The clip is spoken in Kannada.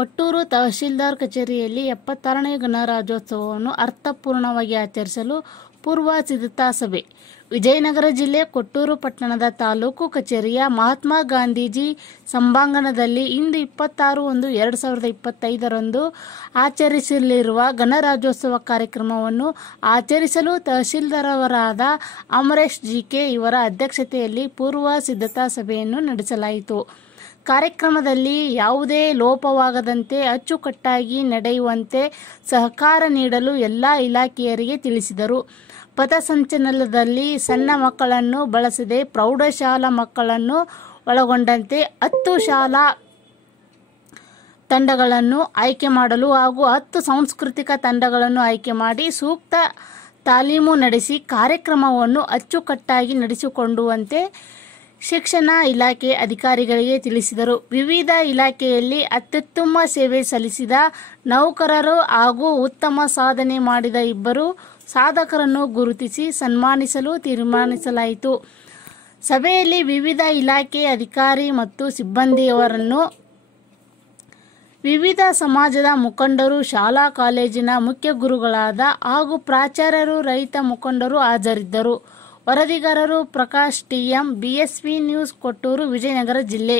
ಕೊಟ್ಟೂರು ತಹಶೀಲ್ದಾರ್ ಕಚೇರಿಯಲ್ಲಿ 76ನೇ ಗಣರಾಜ್ಯೋತ್ಸವವನ್ನು ಅರ್ಥಪೂರ್ಣವಾಗಿ ಆಚರಿಸಲು ಪೂರ್ವ ಸಿದ್ಧತಾ ಸಭೆ. ವಿಜಯನಗರ ಜಿಲ್ಲೆ ಕೊಟ್ಟೂರು ಪಟ್ಟಣದ ತಾಲೂಕು ಕಚೇರಿಯ ಮಹಾತ್ಮ ಗಾಂಧೀಜಿ ಸಭಾಂಗಣದಲ್ಲಿ ಇಂದು 26/1/2025 ಆಚರಿಸಲಿರುವ ಗಣರಾಜ್ಯೋತ್ಸವ ಕಾರ್ಯಕ್ರಮವನ್ನು ಆಚರಿಸಲು ತಹಶೀಲ್ದಾರರಾದ ಅಮರೇಶ್ ಜಿಕೆ ಇವರ ಅಧ್ಯಕ್ಷತೆಯಲ್ಲಿ ಪೂರ್ವ ಸಿದ್ಧತಾ ಸಭೆಯನ್ನು ನಡೆಸಲಾಯಿತು. ಕಾರ್ಯಕ್ರಮದಲ್ಲಿ ಯಾವುದೇ ಲೋಪವಾಗದಂತೆ ಅಚ್ಚುಕಟ್ಟಾಗಿ ನಡೆಯುವಂತೆ ಸಹಕಾರ ನೀಡಲು ಎಲ್ಲ ಇಲಾಖೆಯರಿಗೆ ತಿಳಿಸಿದರು. ಪಥಸಂಚಲನದಲ್ಲಿ ಸಣ್ಣ ಮಕ್ಕಳನ್ನು ಬಳಸದೆ ಪ್ರೌಢಶಾಲಾ ಮಕ್ಕಳನ್ನು ಒಳಗೊಂಡಂತೆ 10 ಶಾಲಾ ತಂಡಗಳನ್ನು ಆಯ್ಕೆ ಮಾಡಲು ಹಾಗೂ 10 ಸಾಂಸ್ಕೃತಿಕ ತಂಡಗಳನ್ನು ಆಯ್ಕೆ ಮಾಡಿ ಸೂಕ್ತ ತಾಲೀಮು ನಡೆಸಿ ಕಾರ್ಯಕ್ರಮವನ್ನು ಅಚ್ಚುಕಟ್ಟಾಗಿ ನಡೆಸಿಕೊಳ್ಳುವಂತೆ ಶಿಕ್ಷಣ ಇಲಾಖೆ ಅಧಿಕಾರಿಗಳಿಗೆ ತಿಳಿಸಿದರು. ವಿವಿಧ ಇಲಾಖೆಯಲ್ಲಿ ಅತ್ಯುತ್ತಮ ಸೇವೆ ಸಲ್ಲಿಸಿದ ನೌಕರರು ಹಾಗೂ ಉತ್ತಮ ಸಾಧನೆ ಮಾಡಿದ 2 ಸಾಧಕರನ್ನು ಗುರುತಿಸಿ ಸನ್ಮಾನಿಸಲು ತೀರ್ಮಾನಿಸಲಾಯಿತು. ಸಭೆಯಲ್ಲಿ ವಿವಿಧ ಇಲಾಖೆ ಅಧಿಕಾರಿ ಮತ್ತು ಸಿಬ್ಬಂದಿಯವರನ್ನು ವಿವಿಧ ಸಮಾಜದ ಮುಖಂಡರು, ಶಾಲಾ ಕಾಲೇಜಿನ ಮುಖ್ಯ ಗುರುಗಳಾದ ಹಾಗೂ ಪ್ರಾಚಾರ್ಯರು, ರೈತ ಮುಖಂಡರು ಹಾಜರಿದ್ದರು. ವರದಿಗಾರರು ಪ್ರಕಾಶ್ ಟಿ.ಎಂ, ಬಿಎಸ್ವಿ ನ್ಯೂಸ್, ಕೊಟ್ಟೂರು, ವಿಜಯನಗರ ಜಿಲ್ಲೆ.